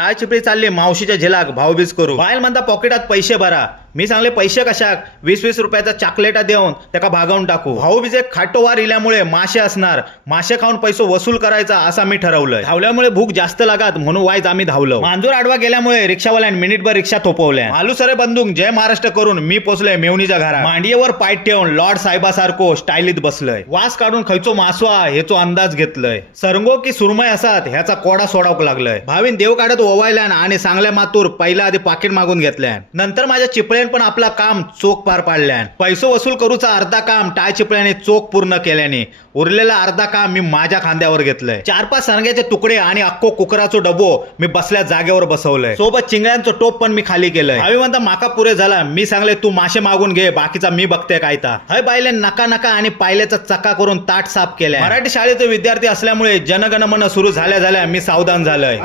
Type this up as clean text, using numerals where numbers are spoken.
टाळ चिपळी चालली मावशीच्या झेलाक भाऊबीज करू. बायल म्हणता पॉकेटात पैसे भरा. मी सांगले पैसे कशाक, 20-20 रुपयाचा चॉकलेटा देऊन त्याका भागावून टाकू. भाऊबीजेक खाटोवार इल्यामुळे मासे असणार, मासे खाऊन पैसो वसूल करायचा असा मी ठरवलंय. धावल्यामुळे भूक जास्त लागत म्हणून वाईज आम्ही धावलो. मांजूर आडवा गेल्यामुळे रिक्षावाल्यान मिनिटभर रिक्षा थोपवल्या. मालूसरे बंदूक जय महाराष्ट्र करून मी पोचलोय मेवणीच्या घरात. मांडीवर पाय ठेवून लॉर्ड साहेबासारखो स्टाईलीत बसलोय. वास काढून खयचो मासो हा हेचो अंदाज घेतलंय. सरंगो की सुरमय असात ह्याचा कोडा सोडावक लागलाय. भावीन देव काढत ओवायल्यान आणि सांगल्या मातूर पहिला आधी पाकिट मागून घेतल्यान. नंतर माझ्या चिपळ्यान पण आपला काम चोख पार पाडल्यान. पैसो वसूल करूचा अर्धा काम टाळ चिपळ्याने चोख पूर्ण केल्याने उरलेला अर्धा काम मी माझ्या खांद्यावर घेतलंय. 4-5 सरंग्याचे तुकडे आणि अख्खो कुकराचो डबो मी बसल्या जागेवर बसवलंय. सोबत चिंगळ्यांचं टोप पण मी खाली केलंय. भावी म्हणता माका पुरे झाला. मी सांगले तू मासे मागून घे, बाकीचा मी बघते काय ता. हय बायले नका नका आणि पायल्याचा चक्का करून ताट साफ केल्या. मराठी शाळेचे विद्यार्थी असल्यामुळे जनगणमन सुरू झाल्या मी सावधान झालोय.